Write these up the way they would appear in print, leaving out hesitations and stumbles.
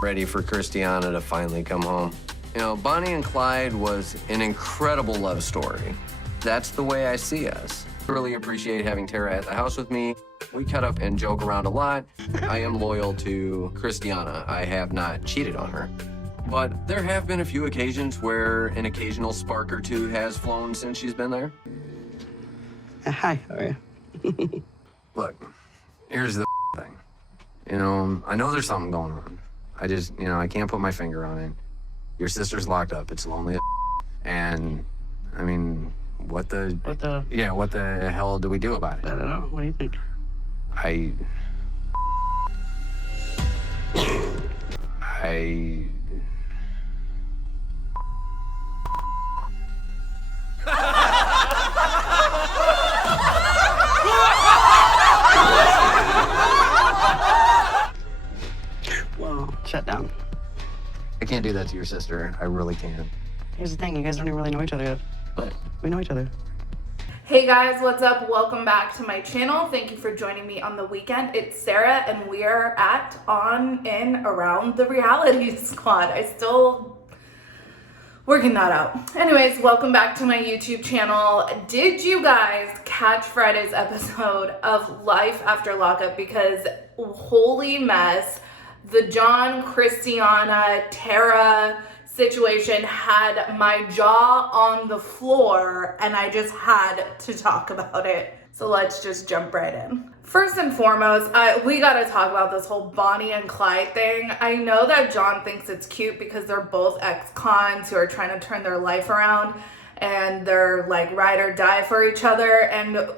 ready for Kristianna to finally come home. You know, Bonnie and Clyde was an incredible love story. That's the way I see us. Really appreciate having Terra at the house with me. We cut up and joke around a lot. I am loyal to Kristianna. I have not cheated on her. But there have been a few occasions where an occasional spark or two has flown since she's been there. Hi, how are you? Look, here's the thing. You know, I know there's something going on. I just, you know, I can't put my finger on it. Your sister's locked up. It's lonely as and, I mean, what the hell do we do about it? I don't know. What do you think? I Well, shut down. I can't do that to your sister. I really can't. Here's the thing, you guys don't even really know each other yet. But we know each other. Hey guys, what's up? Welcome back to my channel. Thank you for joining me on the weekend. It's Sarah and we are at On and Around the Reality Squad. I still working that out. Anyways, welcome back to my YouTube channel. Did you guys catch Friday's episode of Life After Lockup? Because holy mess, the John, Kristianna, Terra situation had my jaw on the floor and I just had to talk about it. So let's just jump right in. First and foremost, we gotta talk about this whole Bonnie and Clyde thing. I know that John thinks it's cute because they're both ex-cons who are trying to turn their life around and they're like ride or die for each other. And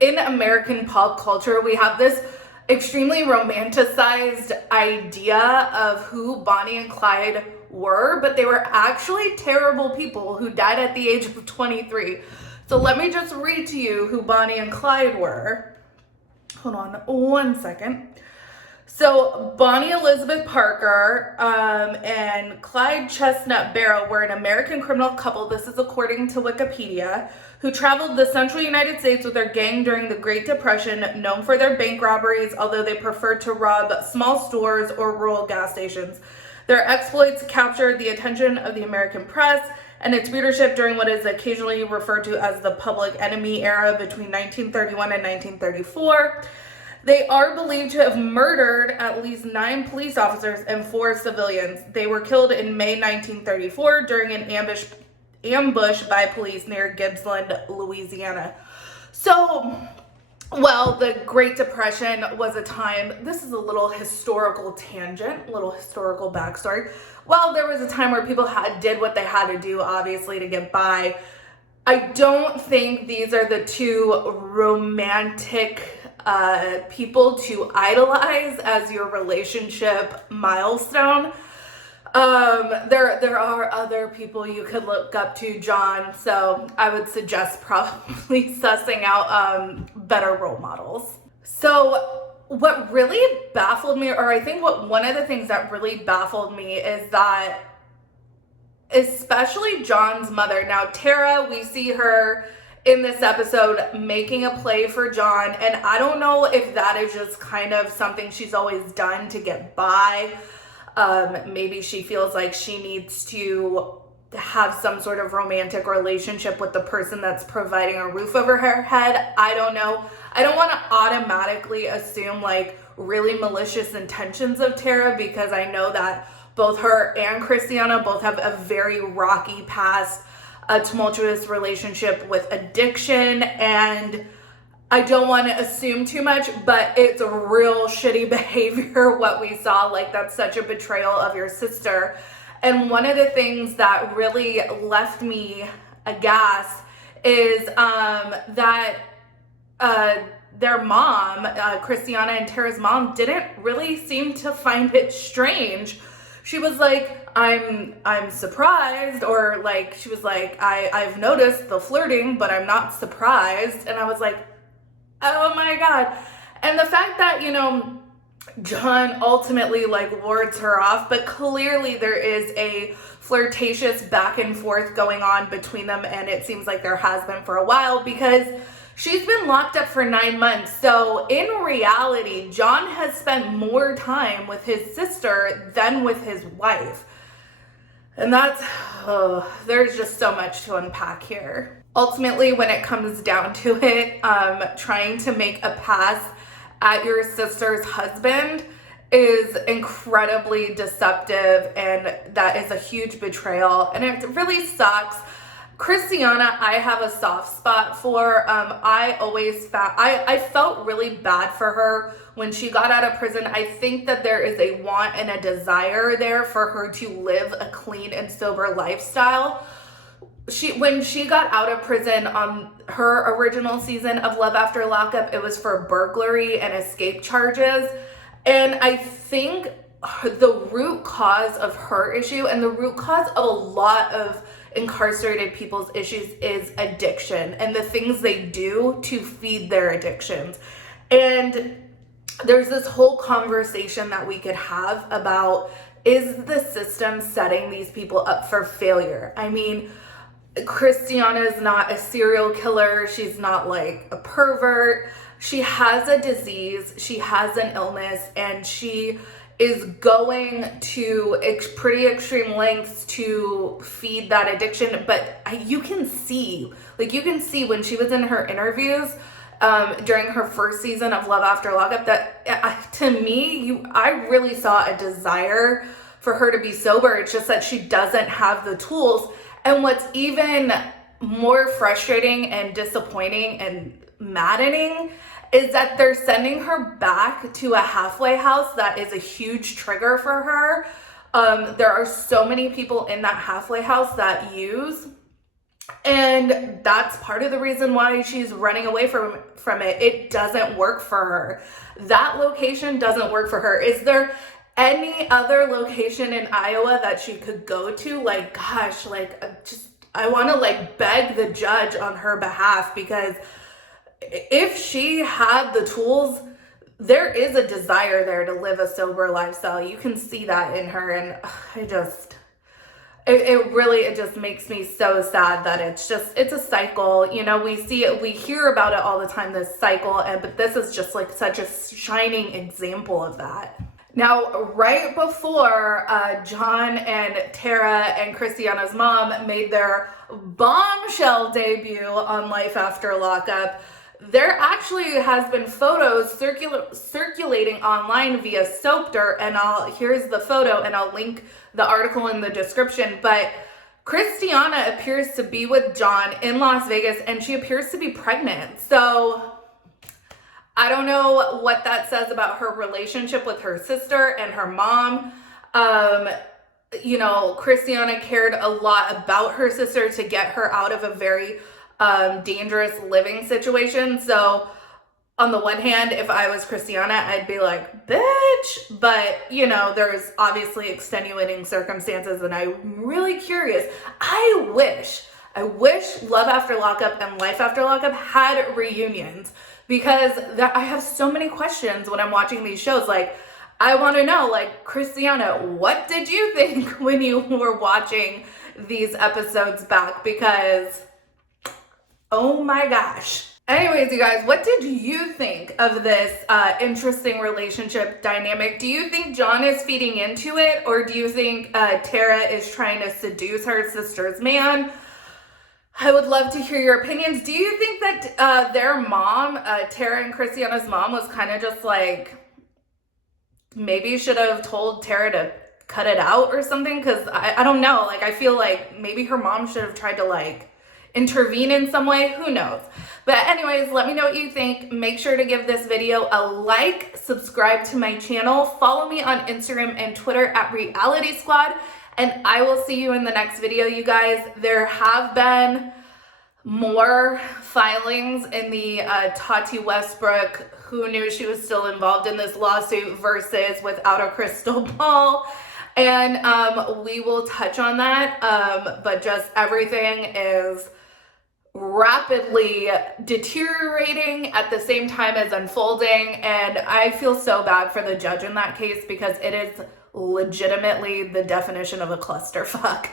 in American pop culture, we have this extremely romanticized idea of who Bonnie and Clyde were, but they were actually terrible people who died at the age of 23. So let me just read to you who Bonnie and Clyde were. Hold on 1 second. So Bonnie Elizabeth Parker and Clyde Chestnut Barrow were an American criminal couple, this is according to Wikipedia, who traveled the central United States with their gang during the Great Depression, known for their bank robberies, although they preferred to rob small stores or rural gas stations. Their exploits captured the attention of the American press and its readership during what is occasionally referred to as the Public Enemy era between 1931 and 1934. They are believed to have murdered at least 9 police officers and 4 civilians. They were killed in May 1934 during an ambush by police near Gibbsland, Louisiana. So, well, the Great Depression was a time, this is a little historical tangent, little historical backstory. Well, there was a time where people did what they had to do, obviously, to get by. I don't think these are the two romantic people to idolize as your relationship milestone. There are other people you could look up to, John, so I would suggest probably sussing out better role models. So what really baffled me, or I think one of the things that really baffled me is that especially John's mother. Now Terra, we see her in this episode making a play for John, and I don't know if that is just kind of something she's always done to get by. Maybe she feels like she needs to have some sort of romantic relationship with the person that's providing a roof over her head. I don't know. I don't want to automatically assume like really malicious intentions of Terra, because I know that both her and Kristianna both have a very rocky past, a tumultuous relationship with addiction, and I don't want to assume too much, but it's a real shitty behavior what we saw. Like, that's such a betrayal of your sister. And one of the things that really left me aghast is that their mom, Kristianna and Terra's mom, didn't really seem to find it strange. She was like, I'm surprised, or like, she was like, I've noticed the flirting, but I'm not surprised. And I was like, oh my God. And the fact that, you know, John ultimately like wards her off, but clearly there is a flirtatious back and forth going on between them, and it seems like there has been for a while, because She's been locked up for 9 months. So in reality, John has spent more time with his sister than with his wife. And that's, there's just so much to unpack here. Ultimately, when it comes down to it, trying to make a pass at your sister's husband is incredibly deceptive, and that is a huge betrayal, and it really sucks. Kristianna, I have a soft spot for. I always found, I felt really bad for her when she got out of prison. I think that there is a want and a desire there for her to live a clean and sober lifestyle. When she got out of prison on her original season of Love After Lockup, it was for burglary and escape charges. And I think the root cause of her issue and the root cause of a lot of incarcerated people's issues is addiction and the things they do to feed their addictions. And there's this whole conversation that we could have about, is the system setting these people up for failure? I mean, Kristianna is not a serial killer. She's not like a pervert. She has a disease. She has an illness, and she is going to pretty extreme lengths to feed that addiction. But you can see when she was in her interviews during her first season of Love After Lockup that to me, I really saw a desire for her to be sober. It's just that she doesn't have the tools. And what's even more frustrating and disappointing and maddening is that they're sending her back to a halfway house. That is a huge trigger for her. There are so many people in that halfway house that use, and that's part of the reason why she's running away from it. It doesn't work for her. That location doesn't work for her. Is there any other location in Iowa that she could go to? Like, gosh, like, I want to like beg the judge on her behalf, because if she had the tools, there is a desire there to live a sober lifestyle. You can see that in her, and it just makes me so sad that it's a cycle. You know, we see it, we hear about it all the time, this cycle, but this is just like such a shining example of that. Now, right before John and Terra and Kristianna's mom made their bombshell debut on Life After Lockup, there actually has been photos circulating online via Soap Dirt, and here's the photo, and I'll link the article in the description. But Kristianna appears to be with John in Las Vegas, and she appears to be pregnant. So I don't know what that says about her relationship with her sister and her mom. You know, Kristianna cared a lot about her sister to get her out of a very dangerous living situation. So on the one hand, if I was Kristianna, I'd be like, bitch, but you know, there's obviously extenuating circumstances, and I'm really curious. I wish Love After Lockup and Life After Lockup had reunions, because I have so many questions when I'm watching these shows. Like, I want to know, like, Kristianna, what did you think when you were watching these episodes back? Because oh my gosh. Anyways, you guys, what did you think of this interesting relationship dynamic? Do you think John is feeding into it, or do you think Terra is trying to seduce her sister's man? I would love to hear your opinions. Do you think that their mom, Terra and Kristianna's mom, was kind of just like, maybe should have told Terra to cut it out or something? Because I don't know. Like, I feel like maybe her mom should have tried to like intervene in some way. Who knows? But anyways, let me know what you think. Make sure to give this video a like, subscribe to my channel, follow me on Instagram and Twitter at Reality Squad, and I will see you in the next video, you guys. There have been more filings in the Tati Westbrook, who knew she was still involved in this lawsuit versus Without a Crystal Ball. And we will touch on that, but just everything is rapidly deteriorating at the same time as unfolding, and I feel so bad for the judge in that case, because it is legitimately the definition of a clusterfuck.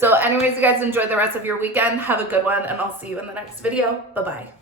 So anyways, you guys, enjoy the rest of your weekend. Have a good one, and I'll see you in the next video. Bye-bye.